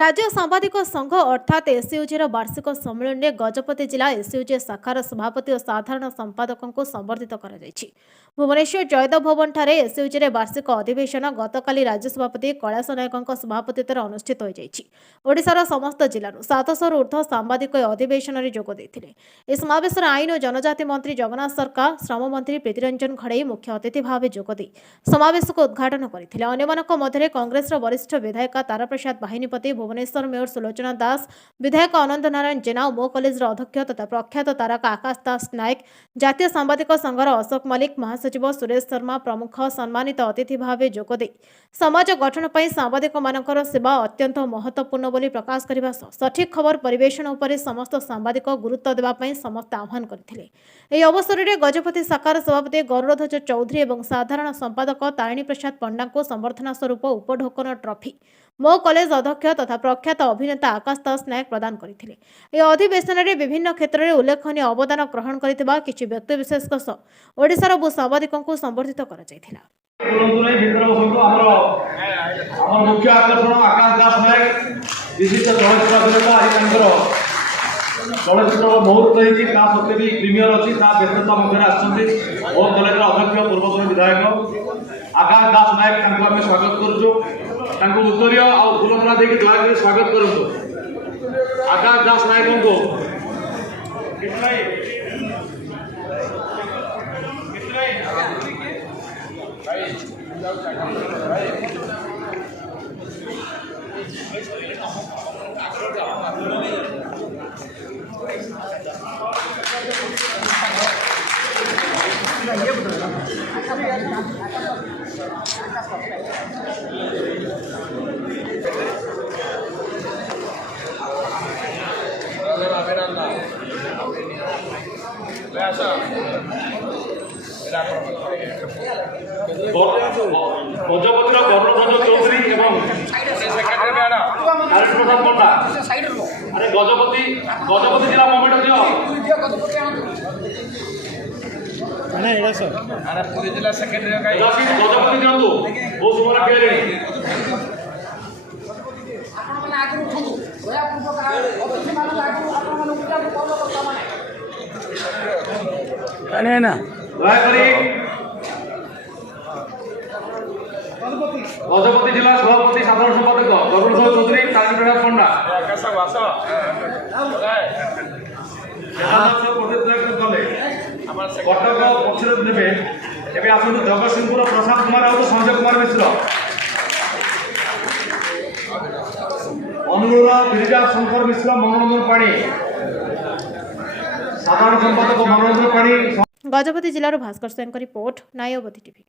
राज्य सांबादिक संघ अर्थात एसयूजी वार्षिक सम्मेलन में गजपति जिला एसयूजी शाखार सभापति और साधारण संपादकों को संबर्धित कर भुवनेश्वर जयदेव भवन ठारे एसयूजी वार्षिक अधिवेशन गतकाली राज्य सभापति कैलाश नायकों सभापतित्व अनुष्ठित होशार समस्त जिलूर 700 ऊर्ध्व सांबादिक अधिवेशन में जोग देते। इस समावेश आईन और जनजाति मंत्री जगन्नाथ सरकार, श्रम मंत्री प्रीतिरंजन खड़े मुख्य अतिथि भाव जोगदे समावेश को उद्घाटन करते। अन्य मध्य कांग्रेस वरिष्ठ विधायिका तारा प्रसाद बाहिनीपति, भुवनेश्वर मेयर सुलोचना दास, विधायक अनंत नारायण जेना, मो कॉलेज अध्यक्ष तथा प्रख्यात तारका आकाश दास नायक, जातीय सांबादिक संघर अशोक मल्लिक, महासचिव सुरेश शर्मा प्रमुख सम्मानित अतिथि भाव जोगदे समाज गठन पर सांबादिक मानकर सेवा अत्यंत महत्वपूर्ण बोली प्रकाश करने सठिक खबर परिवेषण उपर समस्त सांबादिक गुरुत्व देवाई समस्त आह्वान करते। यह अवसर में गजपति शाखार सभापति गौरध्वज चौधरी और साधारण संपादक तारिणी प्रसाद पंडा को संबर्धना स्वरूप उपढोकन ट्रॉफी मो कॉलेज अध्यक्ष तथा प्रख्यात अभिनेता आकाश दास नायक प्रदान करथिले। यह अधिवेशन में विभिन्न क्षेत्र में उल्लेखनीय अवदान ग्रहण करथिबा किछि व्यक्तिविशेष ओडिशार बहु सांबादिकों को संबर्धित करा जायथिला। मुख्य आकर्षण आकाश दास नायक विशिष्ट चलचित्र अभिनेता चलचित्र मुहूर्त होती भी प्रीमियर अच्छी व्यस्तता मध्य आसो कॉलेज अध्यक्ष पूर्वतन विधायक आकाश दास नायक आम स्वागत करुचु उत्तरीय और फूलमाला देखिए दयाकोरी स्वागत करूँ आकाश दास नायक को गजपतिर गौरध्वज चौधरी प्रसाद पंडा अरे गजपति जिला मोमेंट दियो पूरी जिला सेक्रेटरी गजपति दिंतु बहुत समय खेले गजपति जिला सभापति साधारण संपादक गौरध्वज चौधरी तारिणी प्रसाद पंडा कटक पक्ष ने आसतु जगतसिंहपुर प्रसाद कुमार राउत संजय कुमार मिश्र अनुरोध गिरिजा शंकर मिश्र मनोरंजन पाणी साधारण संपादक मनोरंजन पाणी। गजपति जिलार भास्कर सिंह रिपोर्ट नायवती टीवी।